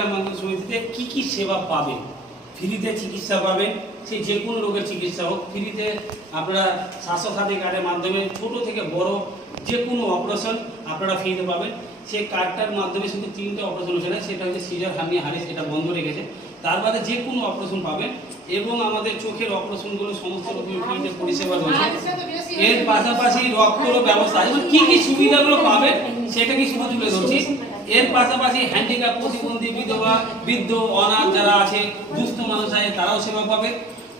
মহিলা সমিতিতে কি কি সেবা পাবেন? ফ্রিতে চিকিৎসা পাবেন, সেই যে কোনো রোগের চিকিৎসা হোক ফ্রিতে। আপনারা স্বাস্থ্যসাথী কার্ডের মাধ্যমে ছোট থেকে বড় যে কোনো অপারেশন আপনারা ফ্রিতে পাবেন। সেই কার্ডটার মাধ্যমে শুধু 3টে অপারেশন হচ্ছে না, সেটা হচ্ছে সিজার, হার্নিয়া, হাড়িস, এটা বন্ধ রেখেছে। তার বাদে যে কোনো অপারেশন পাবেন এবং আমাদের চোখের অপারেশনগুলো সমস্ত রকমের ফ্রিতে পরিষেবা রয়েছে। এর পাশাপাশি রক্তেরও ব্যবস্থা, এবং কি কি সুবিধাগুলো পাবেন সেটা কি শুধু তুলে ধরছি। এর পাশাপাশি হ্যান্ডিক্যাপ, প্রতিবন্ধী, বিধবা, বৃদ্ধ, অনাথ যারা আছে, দুস্থ মানুষ আছে, তারাও সেবা পাবে।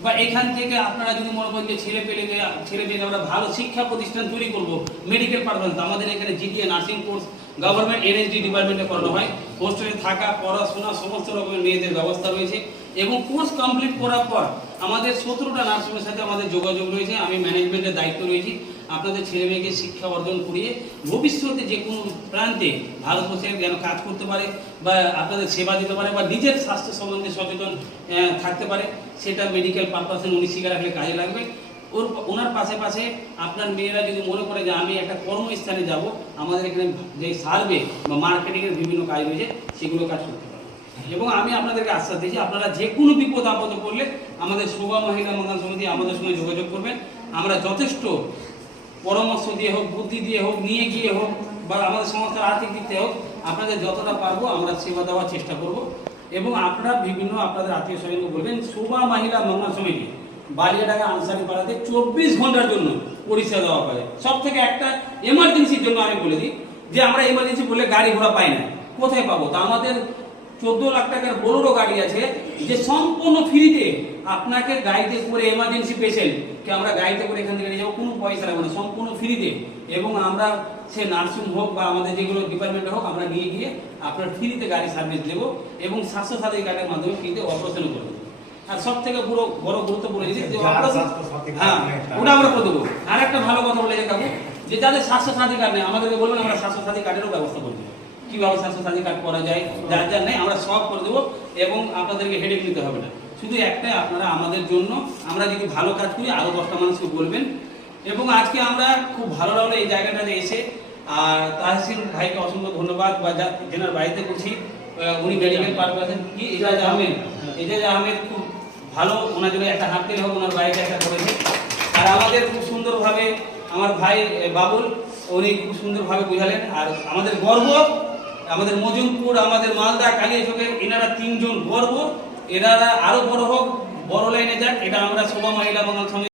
বা এখান থেকে আপনারা যদি মনে করেন যে ছেলে পেলে আমরা ভালো শিক্ষা প্রতিষ্ঠান তৈরি করব, মেডিকেল পারপাস, আমাদের এখানে GTA nursing course government NSD ডিপার্টমেন্টে করানো হয়। হোস্টেলে থাকা, পড়াশোনা, সমস্ত রকমের মেয়েদের ব্যবস্থা রয়েছে। এবং কোর্স কমপ্লিট করার পর আমাদের 17টা নার্সিংয়ের সাথে আমাদের যোগাযোগ রয়েছে। আমি ম্যানেজমেন্টের দায়িত্ব রয়েছি। আপনাদের ছেলে মেয়েকে শিক্ষা অর্জন করিয়ে ভবিষ্যতে যে কোনো প্রান্তে ভারতবর্ষে যেন কাজ করতে পারে বা আপনাদের সেবা দিতে পারে বা নিজের স্বাস্থ্য সম্বন্ধে সচেতন থাকতে পারে, সেটা মেডিকেল পারপাসে উনি শিখে রাখলে কাজে লাগবে। ওনার পাশে আপনার মেয়েরা যদি মনে করে যে আমি একটা কর্মস্থানে যাব, আমাদের এখানে যে সার্ভে বা মার্কেটিংয়ের বিভিন্ন কাজ রয়েছে সেগুলো কাজ করতে পারে। এবং আমি আপনাদেরকে আশ্বাস দিয়েছি, আপনারা যে কোনো বিপদ আপদে পড়লে আমাদের শোভা মহিলা মঙ্গল সমিতি আমাদের সঙ্গে যোগাযোগ করবেন। আমরা যথেষ্ট পরামর্শ দিয়ে হোক, বুদ্ধি দিয়ে হোক, নিয়ে গিয়ে হোক, বা আমাদের সংস্থার আর্থিক দিক থেকে হোক, আপনাদের যতটা পারবো আমরা সেবা দেওয়ার চেষ্টা করব। এবং আপনারা বিভিন্ন আপনাদের আত্মীয় স্বজনকে বলবেন, শোভা মহিলা মঙ্গল সমিতি বালিয়াডাঙ্গা আনসারি পাড়াতে 24 ঘন্টার জন্য পরিষেবা দেওয়া হয়। সব থেকে একটা এমার্জেন্সির জন্য আমি বলে দিই যে আমরা এমার্জেন্সি বলে গাড়ি ঘোড়া পাই না, কোথায় পাবো? তা আমাদের 14 লাখ টাকার বোলেরো গাড়ি আছে, যে সম্পূর্ণ ফ্রিতে আপনাকে গাড়িতে করে এমার্জেন্সি পেশেন্টকে আমরা গাড়িতে করে এখান থেকে নিয়ে যাবো, কোনো পয়সা লাগবে না, সম্পূর্ণ ফ্রিতে। এবং আমরা সে নার্সিং হোক বা আমাদের যেগুলো ডিপার্টমেন্টে হোক, আমরা নিয়ে গিয়ে আপনার ফ্রিতে গাড়ি সার্ভিস দেবো এবং স্বাস্থ্যসাথী কার্ডের মাধ্যমে ফ্রিতে অপারেশন করবো। আর সব থেকে বড় গুরুত্বপূর্ণ জিনিস যে অপারেশন, হ্যাঁ ওটা আমরা করে দেবো। আর একটা ভালো কথা বলেছে কাকু, যে যাদের স্বাস্থ্যসাথী কার্ড নেই আমাদেরকে বলবেন, আমরা স্বাস্থ্যসাথী কার্ডেরও ব্যবস্থা করে দেবো। কিভাবে স্বাস্থ্যসাথী কার্ড করা যায়, যার নেই আমরা সব করে দেবো এবং আপনাদেরকে হেডেক নিতে হবে না। শুধু একটাই, আপনারা আমাদের জন্য, আমরা যদি ভালো কাজ করি আরো 10টা মানুষকে বলবেন। এবং আজকে আমরা খুব ভালো লাগলো এই জায়গাটাতে এসে। আর তাহসিল ভাইকে অসংখ্য ধন্যবাদ, বা যেনার বাড়িতে করছি উনি মেডিকেল পারপাসে কি এজাজ আহমেদ খুব ভালো, ওনার জন্য একটা হাত তেল হোক, ওনার বাড়িতে একটা করেছে। আর আমাদের খুব সুন্দরভাবে আমার ভাই বাবুল, উনি খুব সুন্দরভাবে বুঝালেন। আর আমাদের গর্ব, আমাদের মজুমপুর, আমাদের মালদা, কালিয়াচকের এনারা 3জন গর্ব। এনারা আরো বড় হোক, বড় লাইনে যাক, এটা আমরা শোভা মহিলা মঙ্গল সমিতি